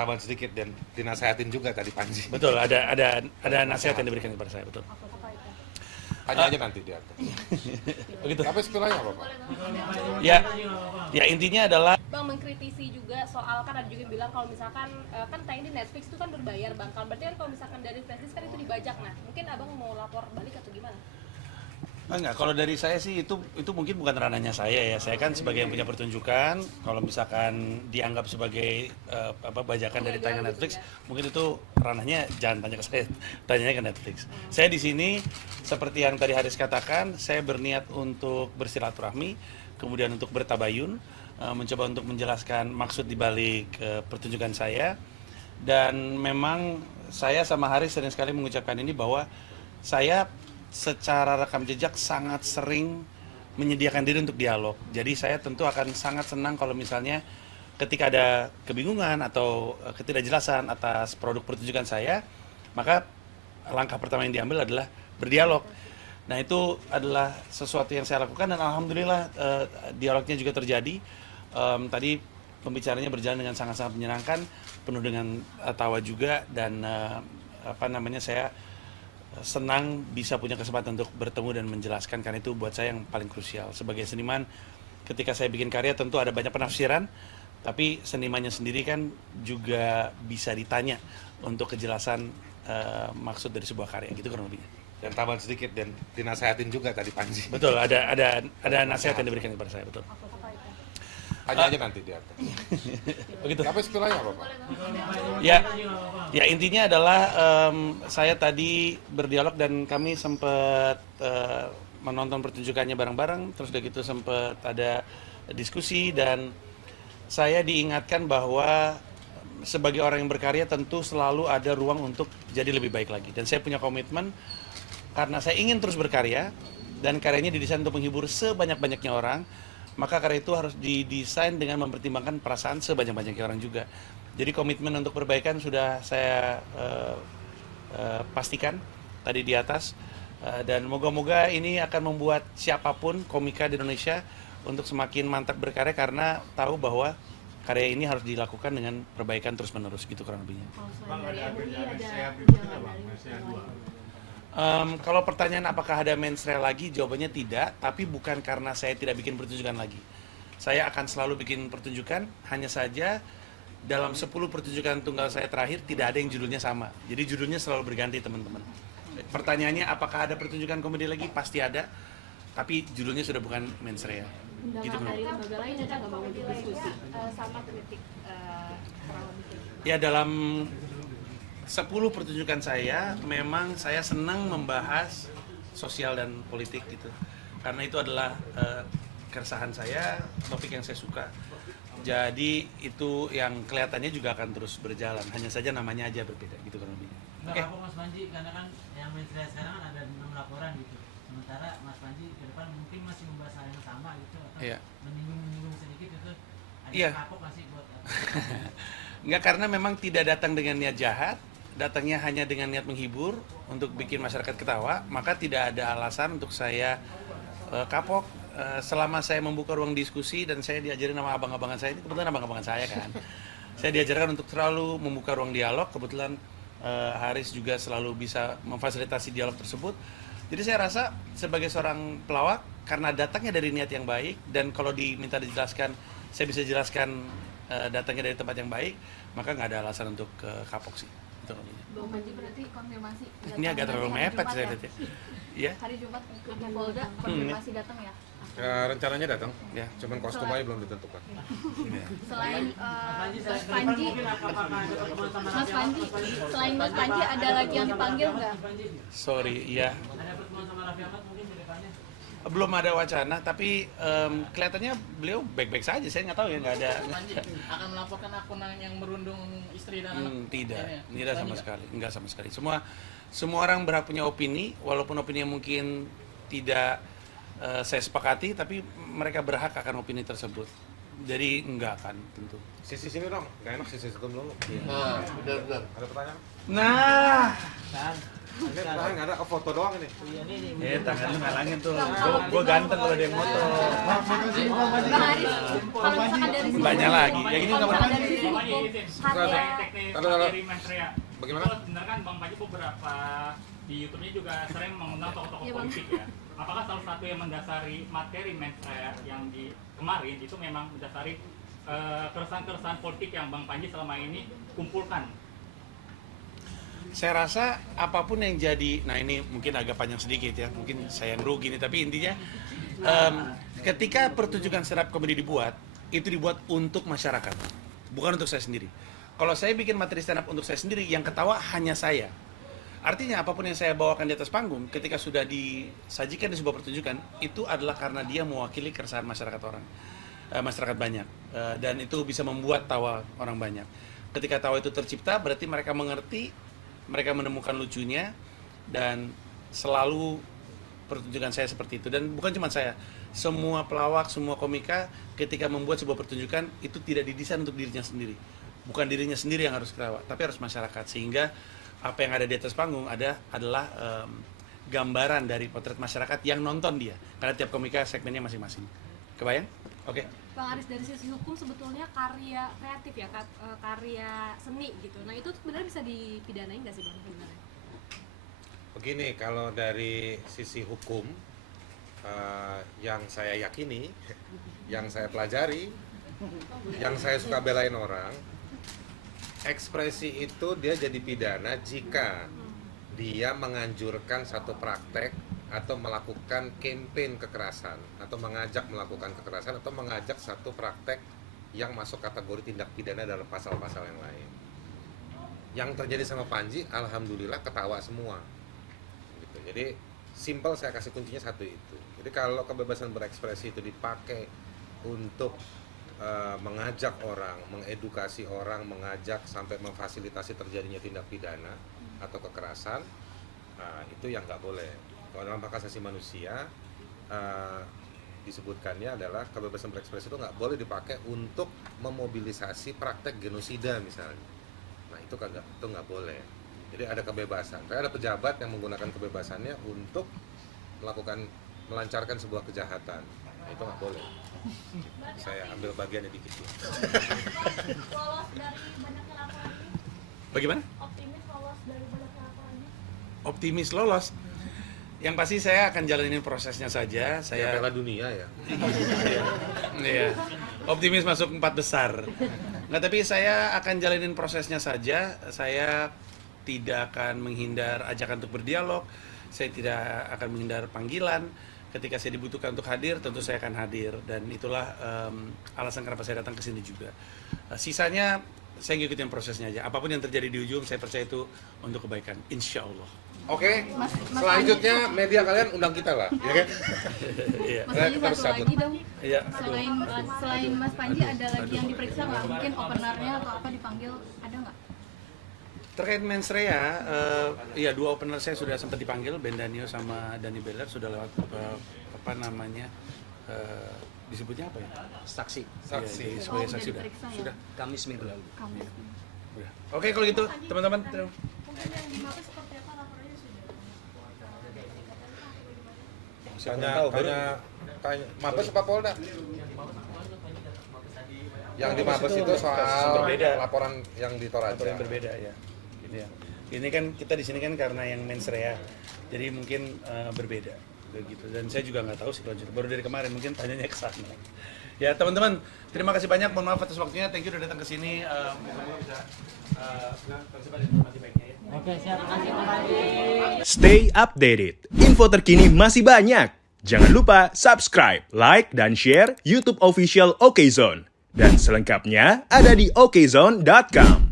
Dan tambahan sedikit dan dinasehatin juga tadi Panji. Betul, ada nasihat yang diberikan kepada saya, betul. Tanya aja nanti di atas. Begitu. Tapi spilanya apa Pak? Ya intinya adalah Bang mengkritisi juga soal kan ada juga yang bilang kalau misalkan kan tayang di Netflix itu kan berbayar Bang. Kalau berarti kan kalau misalkan dari Flashdisk kan itu dibajak. Nah, mungkin Abang mau lapor balik atau gimana? enggak, kalau dari saya sih itu mungkin bukan ranahnya saya ya. Saya kan sebagai yang punya pertunjukan, kalau misalkan dianggap sebagai bajakan dari tayangan Netflix, mungkin itu ranahnya jangan tanya ke saya, tanyanya ke Netflix. Saya di sini seperti yang tadi Haris katakan, saya berniat untuk bersilaturahmi, kemudian untuk bertabayun, mencoba untuk menjelaskan maksud dibalik pertunjukan saya. Dan memang saya sama Haris sering sekali mengucapkan ini bahwa saya secara rekam jejak sangat sering menyediakan diri untuk dialog. Jadi saya tentu akan sangat senang kalau misalnya ketika ada kebingungan atau ketidakjelasan atas produk pertunjukan saya, maka langkah pertama yang diambil adalah berdialog. Nah itu adalah sesuatu yang saya lakukan dan alhamdulillah dialognya juga terjadi. Tadi pembicaranya berjalan dengan sangat-sangat menyenangkan, penuh dengan tawa juga dan saya senang bisa punya kesempatan untuk bertemu dan menjelaskan, karena itu buat saya yang paling krusial. Sebagai seniman, ketika saya bikin karya tentu ada banyak penafsiran, tapi senimannya sendiri kan juga bisa ditanya untuk kejelasan maksud dari sebuah karya, gitu kurang lebihnya. Dan tambahan sedikit dan dinasehatin juga tadi Panji. Betul, ada nasihat yang diberikan kepada saya, betul. Tanya aja nanti di atas. Begitu. Tapi spilanya apa Pak? Ya intinya adalah saya tadi berdialog dan kami sempat menonton pertunjukannya bareng-bareng, terus udah gitu sempat ada diskusi dan saya diingatkan bahwa sebagai orang yang berkarya tentu selalu ada ruang untuk jadi lebih baik lagi. Dan saya punya komitmen karena saya ingin terus berkarya dan karyanya didesain untuk menghibur sebanyak-banyaknya orang, maka karya itu harus didesain dengan mempertimbangkan perasaan sebanyak-banyaknya orang juga. Jadi komitmen untuk perbaikan sudah saya pastikan tadi di atas, dan moga-moga ini akan membuat siapapun komika di Indonesia untuk semakin mantap berkarya karena tahu bahwa karya ini harus dilakukan dengan perbaikan terus-menerus, gitu kurang lebihnya. Kalau pertanyaan apakah ada mensreya lagi, jawabannya tidak, tapi bukan karena saya tidak bikin pertunjukan lagi. Saya akan selalu bikin pertunjukan, hanya saja dalam 10 pertunjukan tunggal saya terakhir tidak ada yang judulnya sama. Jadi judulnya selalu berganti teman-teman. Pertanyaannya apakah ada pertunjukan komedi lagi? Pasti ada, tapi judulnya sudah bukan mensreya. Gitu, Dari lembaga lain ada nggak mau diskusi sama kritik kurang lebih? Ya dalam 10 pertunjukan saya, memang saya senang membahas sosial dan politik gitu. Karena itu adalah keresahan saya, topik yang saya suka. Jadi itu yang kelihatannya juga akan terus berjalan, hanya saja namanya aja berbeda gitu kurang lebih. Oke. Mas Panji, karena kan yang mensreya sekarang kan ada 6 laporan gitu. Sementara Mas Panji ke depan mungkin masih membahas hal yang sama gitu atau menyinggung sedikit itu. Ada kapok masih buat Enggak, karena memang tidak datang dengan niat jahat, datangnya hanya dengan niat menghibur untuk bikin masyarakat ketawa, maka tidak ada alasan untuk saya kapok. Selama saya membuka ruang diskusi dan saya diajarin sama abang-abangan saya, ini kebetulan abang-abangan saya kan, saya diajarkan untuk selalu membuka ruang dialog. Kebetulan Haris juga selalu bisa memfasilitasi dialog tersebut. Jadi saya rasa sebagai seorang pelawak, karena datangnya dari niat yang baik, dan kalau diminta dijelaskan, saya bisa jelaskan datangnya dari tempat yang baik, maka nggak ada alasan untuk kapok sih. Bang Panji berarti konfirmasi. Ini agak terlalu mepet saya lihat ya. Iya. Hari Jumat ke Polda konfirmasi datang ya. Rencananya datang, Ya. cuman kostum aja belum ditentukan. Selain Mas Panji, selain Mas Panji ada lagi yang dipanggil nggak? Sorry, iya. ada pertemuan sama Raffi Ahmad mungkin ke depannya? Belum ada wacana, tapi kelihatannya beliau baik-baik saja. Saya nggak tahu ya, nggak ada. Panji akan melaporkan akun yang merundung istri dan anak? Tidak sama sekali, nggak sama sekali. Semua orang berhak punya opini, walaupun opini yang mungkin tidak saya sepakati, tapi mereka berhak akan opini tersebut. Jadi enggak kan tentu. Sisi sini dong, nggak enak sisi situ dulu. Nah, benar-benar. Ada pertanyaan? Nah, Ini pertanyaan nggak ada, foto doang ini. tangan lu ngalangin tuh. Gua ganteng kalau dia moto. Bang Haris, kalau misalkan dari sisi Banyak lagi. Yang ini kalau nomor misalkan dari sisi hukum, Haria Kalau bagaimana? Itu benar kan Bang Panji beberapa di YouTube-nya juga sering mengundang tokoh-tokoh Iya, Bang. politik ya. Apakah salah satu yang mendasari materi mensreya yang di kemarin itu memang mendasari keresahan-keresahan politik yang Bang Panji selama ini kumpulkan? Saya rasa apapun yang jadi, nah ini mungkin agak panjang sedikit ya, mungkin saya yang rugi nih, tapi intinya ketika pertunjukan stand up comedy dibuat, itu dibuat untuk masyarakat, bukan untuk saya sendiri. Kalau saya bikin materi stand up untuk saya sendiri, yang ketawa hanya saya. Artinya apapun yang saya bawakan di atas panggung, ketika sudah disajikan di sebuah pertunjukan, itu adalah karena dia mewakili keresahan masyarakat masyarakat banyak, dan itu bisa membuat tawa orang banyak. Ketika tawa itu tercipta, berarti mereka mengerti, mereka menemukan lucunya, dan selalu pertunjukan saya seperti itu. Dan bukan cuma saya, semua pelawak, semua komika ketika membuat sebuah pertunjukan itu tidak didesain untuk dirinya sendiri. Bukan dirinya sendiri yang harus ketawa, tapi harus masyarakat. Sehingga apa yang ada di atas panggung adalah gambaran dari potret masyarakat yang nonton dia. Karena tiap komika segmennya masing-masing. Kebayang? Oke. Bang Haris, dari sisi hukum sebetulnya karya kreatif ya, karya seni gitu. Nah itu sebenarnya bisa dipidanain nggak sih Bang sebenarnya? Begini, kalau dari sisi hukum yang saya yakini, yang saya pelajari, yang saya suka belain orang, ekspresi itu dia jadi pidana jika dia menganjurkan satu praktek atau melakukan campaign kekerasan, atau mengajak melakukan kekerasan, atau mengajak satu praktek yang masuk kategori tindak pidana dalam pasal-pasal yang lain. Yang terjadi sama Panji, alhamdulillah ketawa semua. Gitu. Jadi simple, saya kasih kuncinya satu itu. Jadi kalau kebebasan berekspresi itu dipakai untuk mengajak orang, mengedukasi orang, mengajak sampai memfasilitasi terjadinya tindak pidana atau kekerasan, itu yang nggak boleh. Kalau dalam hak asasi manusia disebutkannya adalah kebebasan berekspresi itu nggak boleh dipakai untuk memobilisasi praktek genosida misalnya. Nah itu nggak boleh. Jadi ada kebebasan. Kayak ada pejabat yang menggunakan kebebasannya untuk melancarkan sebuah kejahatan. Nah, itu nggak boleh. Saya ambil bagiannya dikit. Lolos dari banyaknya laporan ini, Bagaimana? optimis lolos dari banyaknya laporannya? Optimis lolos. Yang pasti saya akan jalanin prosesnya saja. Saya Piala Dunia ya. Iya. Optimis masuk 4 besar. Nggak, tapi saya akan jalanin prosesnya saja. Saya tidak akan menghindar ajakan untuk berdialog. Saya tidak akan menghindar panggilan. Ketika saya dibutuhkan untuk hadir, tentu saya akan hadir. Dan itulah alasan kenapa saya datang ke sini juga. Sisanya saya ngikutin prosesnya aja. Apapun yang terjadi di ujung, saya percaya itu untuk kebaikan. Insya Allah. Oke, selanjutnya media kalian undang kita lah, ya kan? Iya. Mas Panji, Terus satu cabut. lagi dong. Iya. Selain Mas Panji ada lagi yang diperiksa nggak? Mungkin openernya atau apa dipanggil, ada nggak? Terkait mensreya, ya 2 opener saya sudah sempat dipanggil, Ben Danio sama Dani Beller sudah lewat disebutnya apa ya? Saksi. Saksi. Ya, sebagai saksi sudah. diperiksa ya? Sudah. Kamis minggu lalu. Kamu. Udah. Oke kalau gitu teman-teman. Mungkin yang di Mabes seperti apa laporannya sudah? Tanya Mabes apa Polda? Yang di Mabes itu soal Berbeda. laporan yang di Toraja. Yang berbeda ya. Gitu ya. Ini kan kita di sini kan karena yang mensreya, jadi mungkin berbeda begitu. Dan saya juga nggak tahu sih kalau baru dari kemarin, mungkin tanyanya ke sana. Ya teman-teman, terima kasih banyak. Mohon maaf atas waktunya. Thank you udah datang ke sini. Semoga bisa tersebar informasi baiknya ya. Oke, siap. Makasih Bang Panji. Stay updated. Info terkini masih banyak. Jangan lupa subscribe, like, dan share YouTube official OKZone. Dan selengkapnya ada di okezone.com.